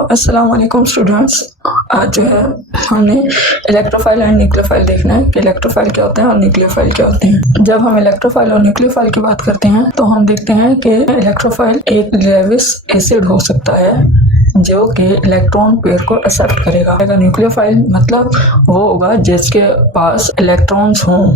अस्सलाम वालेकुम स्टूडेंट्स। आज जो है हमने इलेक्ट्रोफाइल एंड न्यूक्लियोफाइल देखना है कि इलेक्ट्रोफाइल क्या होता है और न्यूक्लियोफाइल क्या होते हैं। जब हम इलेक्ट्रोफाइल और न्यूक्लियोफाइल की बात करते हैं तो हम देखते हैं कि इलेक्ट्रोफाइल एक लेविस एसिड हो सकता है जो कि इलेक्ट्रॉन पेयर को एक्सेप्ट करेगा। न्यूक्लियोफाइल मतलब वो होगा जिसके पास इलेक्ट्रॉन्स हों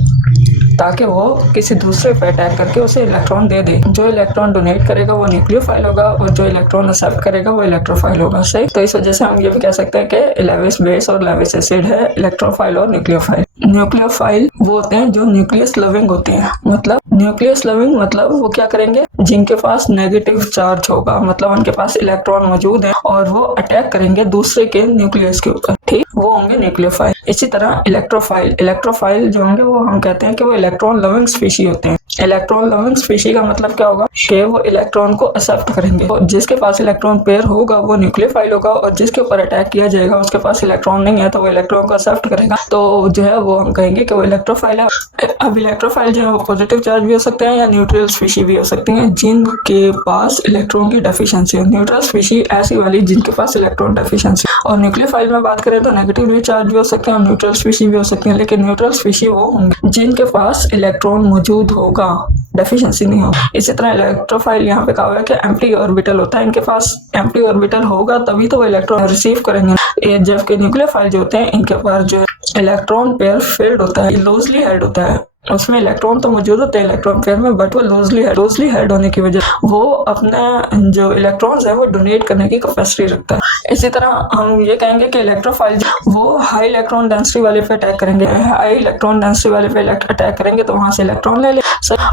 ताकि वो किसी दूसरे पे अटैक करके उसे इलेक्ट्रॉन दे दे। जो इलेक्ट्रॉन डोनेट करेगा वो न्यूक्लियोफाइल होगा और जो इलेक्ट्रॉन एक्सेप्ट करेगा वो इलेक्ट्रोफाइल होगा। सही, तो इस वजह से हम ये भी कह सकते हैं कि लेविस बेस और लेविस एसिड है इलेक्ट्रोफाइल और न्यूक्लियोफाइल। न्यूक्लियोफाइल वो होते हैं जो न्यूक्लियस लविंग होते हैं। मतलब न्यूक्लियस लविंग मतलब वो क्या करेंगे, जिनके पास नेगेटिव चार्ज होगा, मतलब उनके पास इलेक्ट्रॉन मौजूद है और वो अटैक करेंगे दूसरे के न्यूक्लियस के ऊपर। ठीक, वो होंगे न्यूक्लियोफाइल। इसी तरह इलेक्ट्रोफाइल जो होंगे वो हम कहते हैं कि वो इलेक्ट्रॉन लविंग स्पीशी होते हैं। इलेक्ट्रॉन लविंग स्पीशी का मतलब क्या होगा कि वो इलेक्ट्रॉन को एक्सेप्ट करेंगे। तो जिसके पास इलेक्ट्रॉन पेयर होगा वो न्यूक्लियोफाइल होगा और जिसके ऊपर अटैक किया जाएगा उसके पास इलेक्ट्रॉन नहीं है तो वो इलेक्ट्रॉन को एक्सेप्ट करेगा। तो जो है वो हम कहेंगे कि वो इलेक्ट्रोफाइल है। अब इलेक्ट्रोफाइल जो है वो पॉजिटिव चार्ज भी हो सकते हैं या न्यूट्रल स्पीशी भी हो सकती हैं जिनके पास इलेक्ट्रॉन की डेफिशिएंसी हो। न्यूट्रल स्पीशी ऐसी वाली जिनके पास इलेक्ट्रॉन डेफिशिएंसी। और न्यूक्लियोफाइल में बात करें तो नेगेटिवली चार्ज भी हो सकते हैं और न्यूट्रल स्पीशी भी हो सकते हैं, लेकिन न्यूट्रल स्पीशी वो होंगे जिनके पास इलेक्ट्रॉन मौजूद होगा, डेफिशिएंसी नहीं हो। इसी तरह इलेक्ट्रोफाइल यहाँ पे कहा हुआ है कि एम्प्टी ऑर्बिटल होता है, इनके पास एम्प्टी ऑर्बिटल होगा तभी तो वो इलेक्ट्रॉन रिसीव करेंगे। जबकि न्यूक्लियोफाइल जो होते हैं इनके पास जो इलेक्ट्रॉन पेयर फील्ड होता है, लूजली हेल्ड होता है। उसमें इलेक्ट्रॉन तो मौजूद होते हैं इलेक्ट्रॉन पेयर में, बट वो लूजली हेल्ड होने की वजह वो अपना जो इलेक्ट्रॉन्स है वो डोनेट करने की कैपेसिटी रखता है। इसी तरह हम ये कहेंगे कि इलेक्ट्रोफाइल वो हाई इलेक्ट्रॉन डेंसिटी वाले पे अटैक करेंगे। हाई इलेक्ट्रॉन डेंसिटी वाले पे अटैक करेंगे तो वहां से इलेक्ट्रॉन ले ले।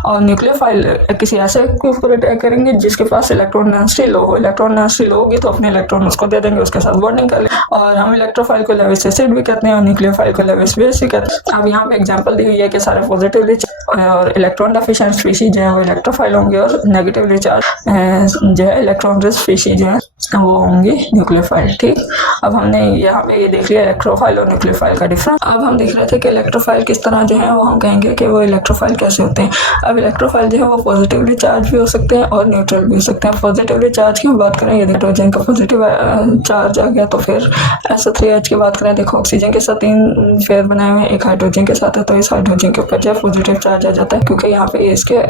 और न्यूक्लियोफाइल किसी ऐसे के ऊपर अटैक करेंगे जिसके पास इलेक्ट्रॉन डेंसिटी लो हो। इलेक्ट्रॉन डेंसिटी लो होगी तो अपने इलेक्ट्रॉन उसको दे देंगे, उसके साथ बॉन्डिंग कर लेंगे। और हम इलेक्ट्रोफाइल को लेविस एसिड भी कहते हैं और न्यूक्लियोफाइल को लेविस बेस भी कहते हैं। अब यहाँ पे एग्जांपल दी हुई है कि सारे पॉजिटिवली और इलेक्ट्रॉन डेफिशिएंट स्पीशीज जो है वो इलेक्ट्रोफाइल होंगे और नेगेटिवली चार्ज जो है इलेक्ट्रॉन रिच स्पीशीज जो है वो होंगे न्यूक्लियोफाइल। ठीक, अब हमने यहाँ पे ये देख लिया इलेक्ट्रोफाइल और न्यूक्लियोफाइल का डिफरेंस। अब हम देख रहे थे कि इलेक्ट्रोफाइल किस तरह जो है वो हम कहेंगे कि वो इलेक्ट्रोफाइल कैसे होते हैं। अब इलेक्ट्रोफाइल जो है वो पॉजिटिवली चार्ज भी हो सकते हैं और न्यूट्रल भी हो सकते हैं। पॉजिटिवली चार्ज की बात करें, यदि हाइड्रोजन का पॉजिटिव चार्ज आ गया तो फिर SO3H की बात करें, देखो ऑक्सीजन के साथ 3 पेयर बनाए हुए हैं, एक हाइड्रोजन के साथ है तो इस हाइड्रोजन के ऊपर जो है पॉजिटिव चार्ज आ जाता है क्योंकि यहाँ पे इसके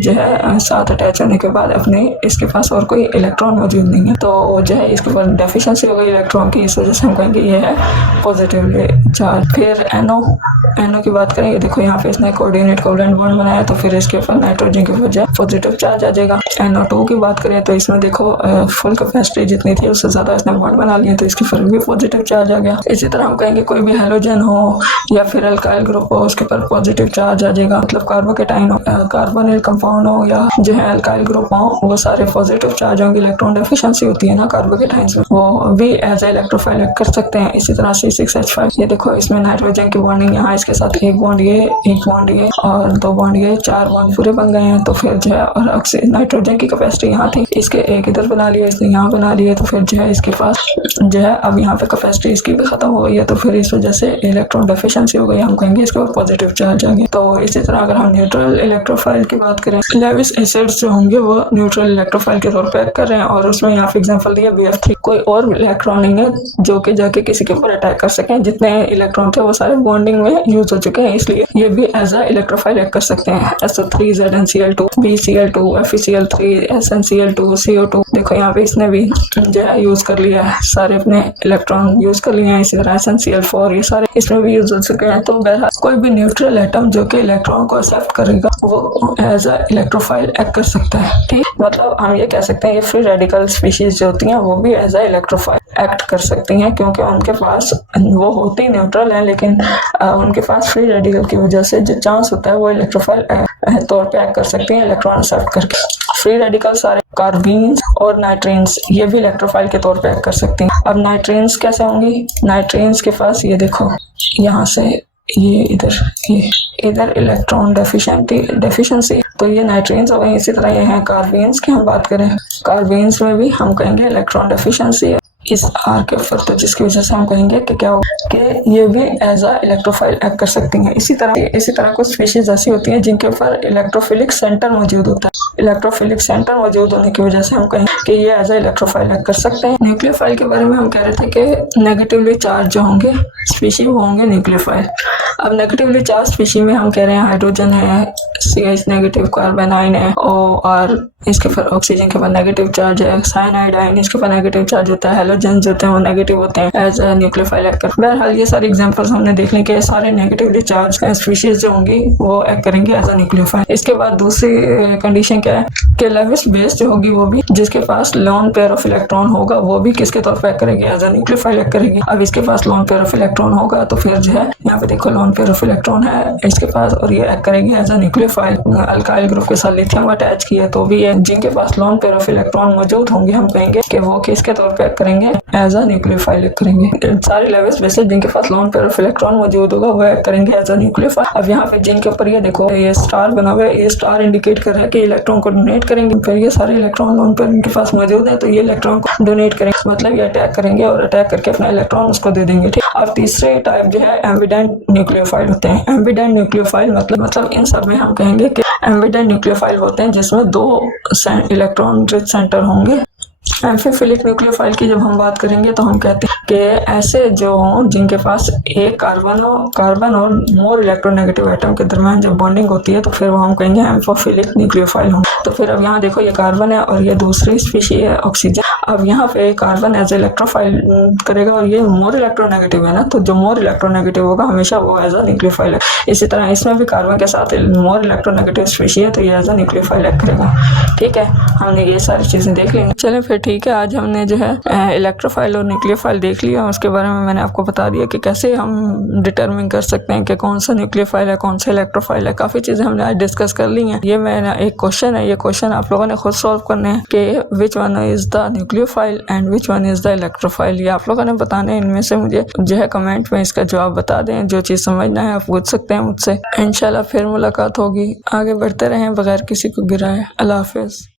जो है साथ अटैच होने के बाद अपने इसके पास और कोई इलेक्ट्रॉन मौजूद नहीं है तो जो है इसके ऊपर डेफिशिएंसी हो गई इलेक्ट्रॉन की, इस वजह से हम कहेंगे ये है पॉजिटिवली चार्ज। फिर NO की बात करें, ये देखो यहाँ पे इसने कोऑर्डिनेट कोवेलेंट बॉन्ड बनाया तो फिर इसके ऊपर नाइट्रोजन के ऊपर जो है पॉजिटिव चार्ज आ जाएगा। NO2 की बात करें तो इसमें देखो फुल कैपेसिटी जितनी थी उससे ज्यादा इसने बॉन्ड बना लिए तो इसके ऊपर भी पॉजिटिव चार्ज आ गया। इसी तरह हम कहेंगे कोई भी हैलोजन हो या फिर अल्काइल ग्रुप हो उसके ऊपर पॉजिटिव चार्ज आ जाएगा। मतलब कार्बोकेटाइन हो, कार्बोनिल कंपाउंड हो या जो है अल्काइल ग्रुप हो वो सारे पॉजिटिव चार्ज होंगे। इलेक्ट्रॉन डेफिशिएंसी होती है ना कार्बोकेटाइंस में, वो भी एज ए इलेक्ट्रोफाइल कर सकते हैं। इसी तरह C6H5, ये देखो इसमें नाइट्रोजन की बॉन्डिंग यहाँ इसके साथ एक बॉन्ड ये और 2 बॉन्ड ये, 4 बॉन्ड पूरे बन गए हैं। तो फिर जो है और नाइट्रोजन की कैपेसिटी यहाँ थी, इसके एक इधर बना लिया, इसने यहाँ बना लिए तो फिर जो है इसके पास जो है अब यहाँ पे कैपेसिटी इसकी भी खत्म हो गई है तो फिर इस वजह से इलेक्ट्रॉन डेफिशिएंसी हो गई, हम कहेंगे इसके ऊपर पॉजिटिव चार्ज आ गया। तो इसी तरह अगर हम न्यूट्रल इलेक्ट्रोफाइल की बात करें, लेविस एसिड्स जो होंगे वो न्यूट्रल इलेक्ट्रोफाइल के तौर पर एक्ट कर रहे हैं और उसमें यहाँ पे एग्जांपल दिया BF3। कोई और इलेक्ट्रॉन नहीं है जो कि जाके किसी के ऊपर अटैक कर सके, जितने इलेक्ट्रॉन थे वो सारे बॉन्डिंग में यूज हो चुके हैं, इसलिए ये भी एज अ इलेक्ट्रोफाइल एक्ट कर सकते हैं। SO3 ZnCl2 BCl2 FeCl3 SnCl2 CO2, देखो यहाँ पे इसने भी जो है यूज कर लिया है, सारे अपने इलेक्ट्रॉन यूज कर लिए हैं। इसी तरह SnCl4 ये सारे इसमें भी यूज हो चुके हैं। तो बहरहाल कोई भी न्यूट्रल एटम जो कि इलेक्ट्रॉन को एक्सेप्ट करेगा वो एज अ इलेक्ट्रोफाइल एक्ट कर सकता है। ठीक, मतलब हम ये कह सकते हैं ये फ्री रेडिकल स्पीशीज जो होती हैं वो भी एज अ इलेक्ट्रोफाइल एक्ट कर सकती हैं क्योंकि उनके पास वो होती न्यूट्रल है लेकिन उनके पास फ्री रेडिकल की वजह से जो चांस होता है वो इलेक्ट्रोफाइल तौर पे एक्ट कर सकती हैं इलेक्ट्रॉन एक्सेप्ट करके। फ्री रेडिकल सारे कार्बीन्स और नाइट्रीन्स ये भी इलेक्ट्रोफाइल के तौर पे एक्ट कर सकती हैं। अब नाइट्रीन्स कैसे होंगी, नाइट्रीन्स के पास ये देखो यहाँ से ये इधर इलेक्ट्रॉन डेफिशिएंसी तो ये नाइट्रीन्स हो गए। इसी तरह ये हैं कार्बीन्स की हम बात करें, कार्बीन्स में भी हम कहेंगे इलेक्ट्रॉन डेफिशिएंसी है। इस R के ऊपर, तो जिसकी वजह से हम कहेंगे कि क्या होगा कि ये भी एज अ इलेक्ट्रोफाइल एक्ट कर सकती हैं। इसी तरह कुछ स्पीशीज ऐसी होती हैं जिनके ऊपर इलेक्ट्रोफिलिक सेंटर मौजूद होता है। इलेक्ट्रोफिलिक सेंटर मौजूद होने की वजह से हम कहें कि ये एज अ इलेक्ट्रोफाइल एक्ट कर सकते हैं। न्यूक्लियोफाइल के बारे में हम कह रहे थे कि नेगेटिवली चार्ज जो होंगे स्पीशी वो होंगे न्यूक्लियोफाइल। अब नेगेटिवली चार्ज स्पीशी में हम कह रहे हैं हाइड्रोजन है, CH नेगेटिव, कार्बोनाइन है, और इसके ऊपर ऑक्सीजन के ऊपर नेगेटिव चार्ज है, साइनाइड आयन इसके ऊपर नेगेटिव चार्ज होता है, हैलोजन जो होते हैं वो नेगेटिव होते हैं एज अ न्यूक्लियोफाइल एक्ट कर। बहरहाल ये सारे एग्जांपल्स हमने देखने के सारे नेगेटिवली चार्ज स्पीशीज जो होंगी वो एक्ट करेंगे एज अ न्यूक्लियोफाइल। इसके बाद दूसरी कंडीशन क्या है कि लेविस बेस जो होगी वो भी जिसके पास लोन पेयर ऑफ इलेक्ट्रॉन होगा वो भी किसके तौर पर एक्ट करेगी, एज अ न्यूक्लियोफाइल एक्ट करेगी। अब इसके पास लोन पेयर ऑफ इलेक्ट्रॉन होगा तो फिर जो है यहाँ पे देखो लोन पेयर ऑफ इलेक्ट्रॉन है इसके पास और ये एक्ट करेगी as a nucleophile. Alkyl group के साथ लिथियम अटैच किया तो भी जिनके पास लोन पेयर ऑफ इलेक्ट्रॉन मौजूद होंगे हम कहेंगे कि वो किसके तौर पे एक्ट करेंगे, एज अ न्यूक्लियोफाइल एक्ट करेंगे। सारे लेविस बेसिस जिनके पास लोन पेयर ऑफ इलेक्ट्रॉन मौजूद होगा वो एक्ट करेंगे एज अ न्यूक्लियोफाइल। अब यहाँ पे जिनके ऊपर ये देखो ये स्टार बना हुआ है, ये स्टार इंडिकेट कर रहा है कि इलेक्ट्रॉन को डोनेट करेंगे। फिर ये सारे इलेक्ट्रॉन लोन पेयर इनके पास मौजूद है तो ये इलेक्ट्रॉन को डोनेट करेंगे, मतलब ये अटैक करेंगे और अटैक करके अपना इलेक्ट्रॉन उसको दे देंगे। ठीक। और तीसरे टाइप जो है एम्बिडेंट न्यूक्लियोफाइल होते हैं। एम्बिडेंट न्यूक्लियोफाइल मतलब इन सब में हम कहेंगे कि एम्बिडेंट न्यूक्लियोफाइल होते हैं जिसमें 2 इलेक्ट्रॉन रिच सेंटर होंगे। एम्फीफिलिक न्यूक्लियोफाइल की जब हम बात करेंगे तो हम कहते हैं कि ऐसे जो हों जिनके पास एक कार्बन और मोर इलेक्ट्रोनेगेटिव एटम के दरमियान जब बॉन्डिंग होती है तो फिर वो हम कहेंगे एम्फीफिलिक न्यूक्लियोफाइल होंगे। तो फिर अब यहाँ देखो ये कार्बन है और ये दूसरी स्पीशी है ऑक्सीजन। अब यहाँ पे कार्बन एज इलेक्ट्रोफाइल करेगा और ये मोर इलेक्ट्रोनेगेटिव है ना, तो जो मोर इलेक्ट्रोनेगेटिव होगा हमेशा वो एज अ न्यूक्लियोफाइल है। इसी तरह इसमें भी कार्बन के साथ मोर इलेक्ट्रोनेगेटिव स्पीशी है तो ये एज अ न्यूक्लियोफाइल करेगा। ठीक है, हमने ये सारी चीजें देख ली। चले फिर ठीक है, आज हमने जो है इलेक्ट्रोफाइल और न्यूक्लियोफाइल देख लिया। उसके बारे में मैंने आपको बता दिया कि कैसे हम डिटरमिन कर सकते हैं कि कौन सा न्यूक्लियोफाइल है कौन सा इलेक्ट्रोफाइल है। काफ़ी चीज़ें हमने आज डिस्कस कर ली हैं। ये मेरा एक क्वेश्चन है, ये क्वेश्चन आप लोगों ने खुद सॉल्व करने हैं कि which one is the nucleophile and which one is the electrophile. ये आप लोगों ने बताने हैं। इनमें से मुझे जो है कमेंट में इसका जवाब बता दें। जो चीज़ समझना है आप पूछ सकते हैं मुझसे। इंशाल्लाह फिर मुलाकात होगी। आगे बढ़ते रहें बगैर किसी को गिराए। अल्लाह हाफिज़।